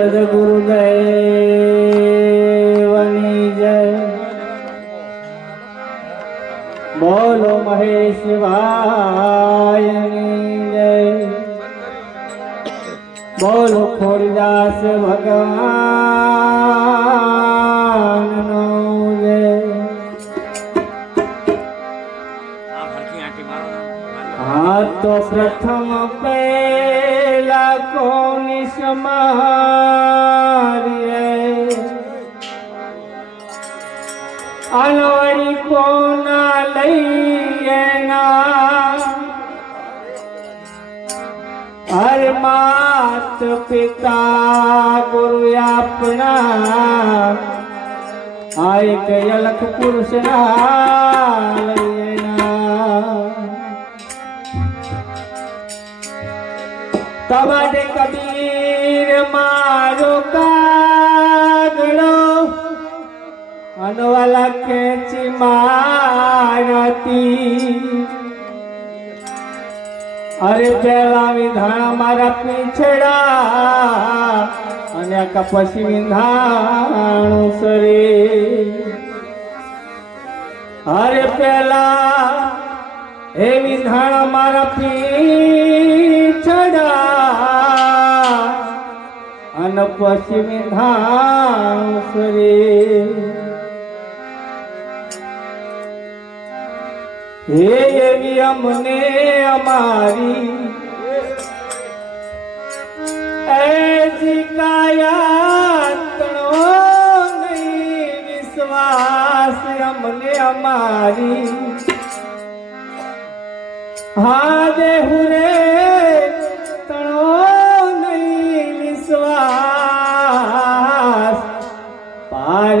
સદગુરુદેવની જય બોલો મહેશ ભાઈની જય બોલો ખોડીદાસ ભગવાન જય હા તો પ્રથમ પેલા કોની સમારીએ આપણા આય અલખ પુરુષ ના લઈએ કબીર મારો કાગડો અનવાલા ખેંચી મારતી અરે પેલા વિધાણા મારા પીછડા અને પછી વિધાણું શરીર અરે પેલા હે વિધાણ મારા પીછડા અને પછી વિધાણ શરીર હે એવી અમને અમારી અમને અમારી. હા દેહુ રે તણો નહીં વિશ્વાસ. પાર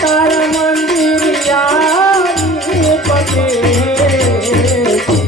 તાર નદિયા હજરે તું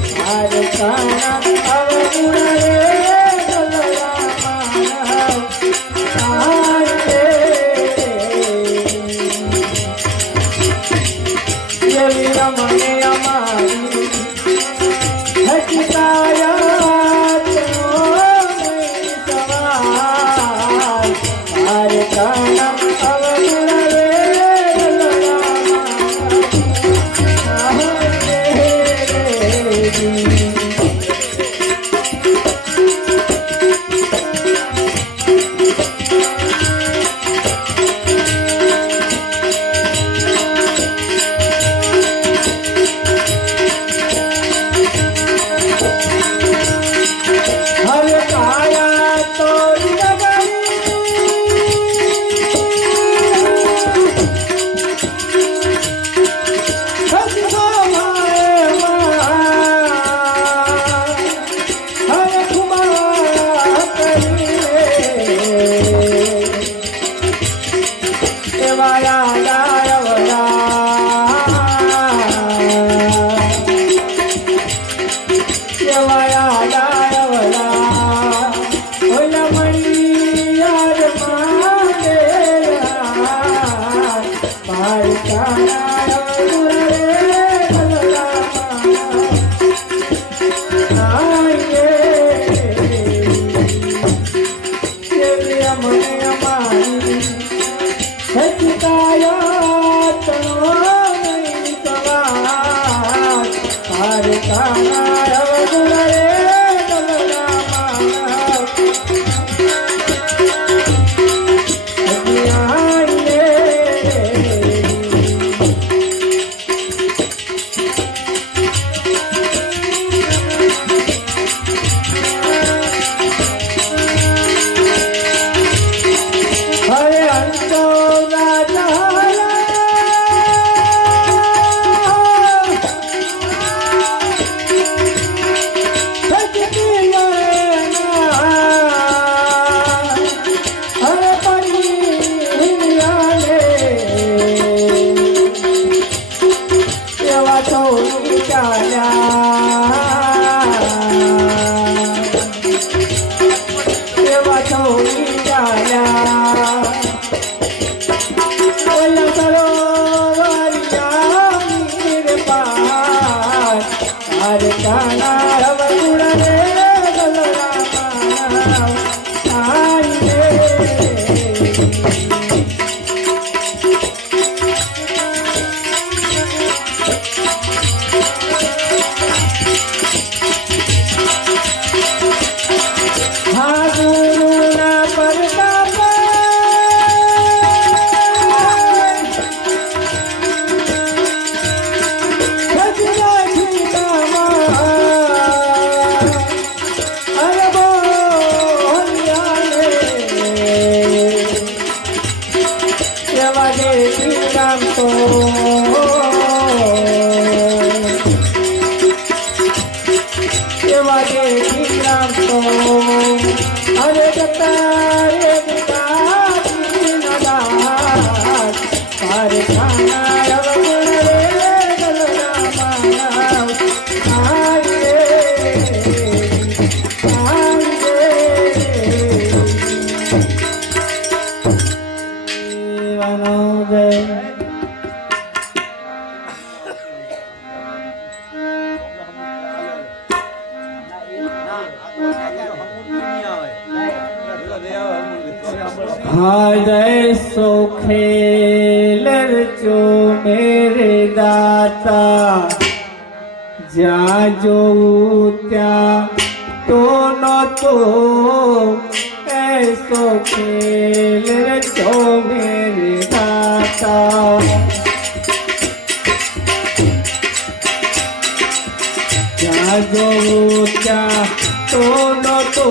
हरे काना अरे હૃદય સોખે લડજો મેરે દાતા. જ્યાં જોઉં ત્યાં તો નતો એસો ખેલ રચો મેરે દાતા. જ્યાં જોઉં ત્યાં તો નતો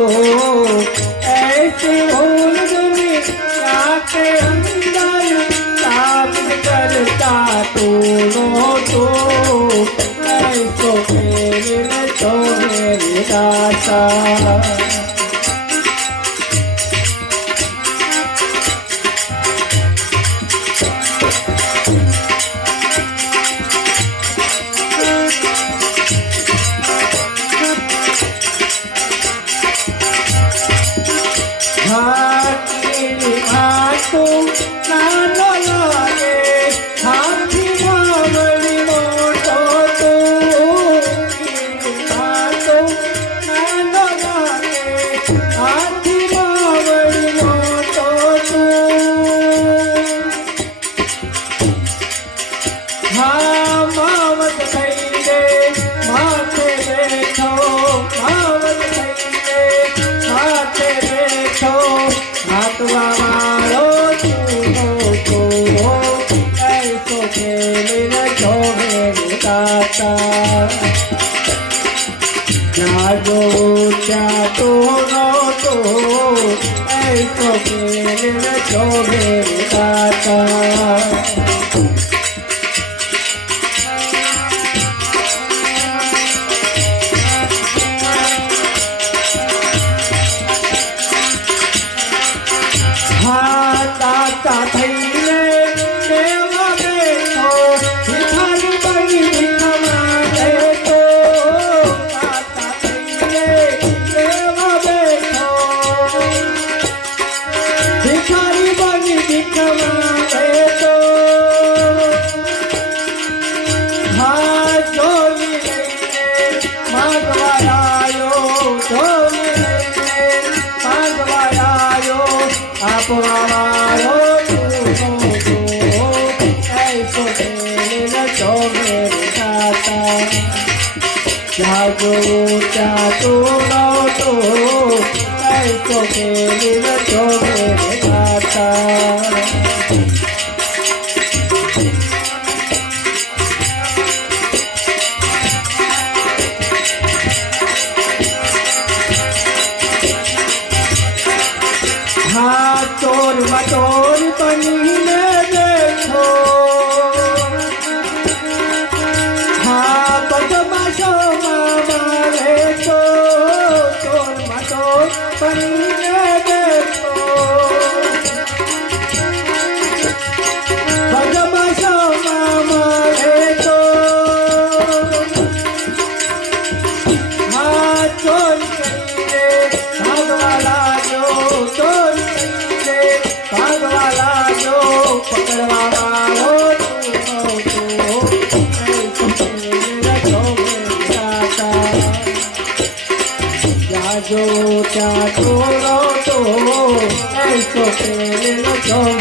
मेरे दाता जागो क्या तो नो तो ऐसो मेरे तो मेरे दाता ता था for all Cristo que me mató